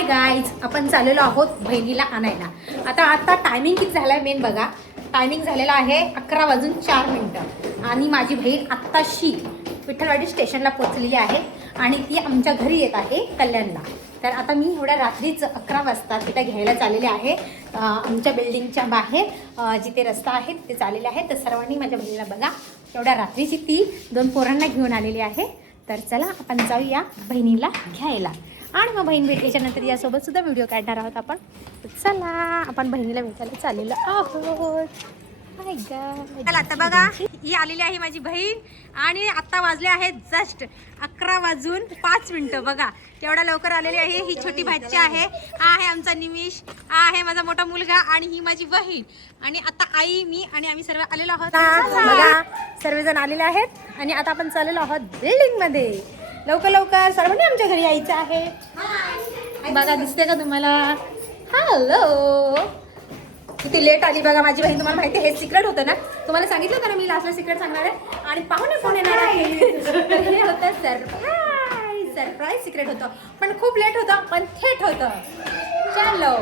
Hi guys, आपण चाललेलो आहोत बहिणीला आणायला. आता टायमिंग किती झाला आहे मेन बघा. टायमिंग झालेला आहे 11:04 आणि माझी बहीण आत्ताशी विठ्ठलवाडी स्टेशनला पोहोचलेली आहे आणि ती आमच्या घरी येत आहे कल्याणला. तर आता मी एवढ्या रात्रीच 11 वाजता तिला घ्यायला चाललेले आहे. आमच्या बिल्डिंगच्या बाहेर जिथे रस्ता आहे तिथे चाललेले आहे. तर सर्वांनी माझ्या बहिणीला बघा, एवढ्या रात्रीची ती 2 पोरांना घेऊन आलेली आहे. तर चला आपण जाऊया बहिणीला घ्यायला आणि मग बहीण भेटल्याच्या नंतर यासोबत सुद्धा व्हिडिओ काढणार आहोत आपण. तर चला आपण बहिणीला भेटायला चाललेलो आहोत. चला आता बघा, ही आलेली आहे माझी बहीण आणि आता वाजले आहेत जस्ट 11:05 बघा. तेवढा लवकर आलेली आहे. ही छोटी भाची आहे, हा आहे आमचा निमिष, हा आहे माझा मोठा मुलगा आणि ही माझी बहीण. आणि आता आई, मी आणि आम्ही सर्व आलेलो आहोत. बघा सर्वजण आलेले आहेत आणि आता आपण चाललेलो आहोत बिल्डिंग मध्ये. लवकर लवकर सर्वांनी आमच्या घरी यायचं आहे. बघा दिसते का तुम्हाला? हॅलो, किती लेट आली बघा माझी बहीण. तुम्हाला माहिती आहे हे सिक्रेट होतं ना, तुम्हाला सांगितलं होतं ना मी लास्टला सिक्रेट सांगणार आहे आणि पाहुणे फोन येणार आहे. हे होतं सरप्राईज सिक्रेट होतं, पण खूप लेट होतं पण थेट होतं. चलो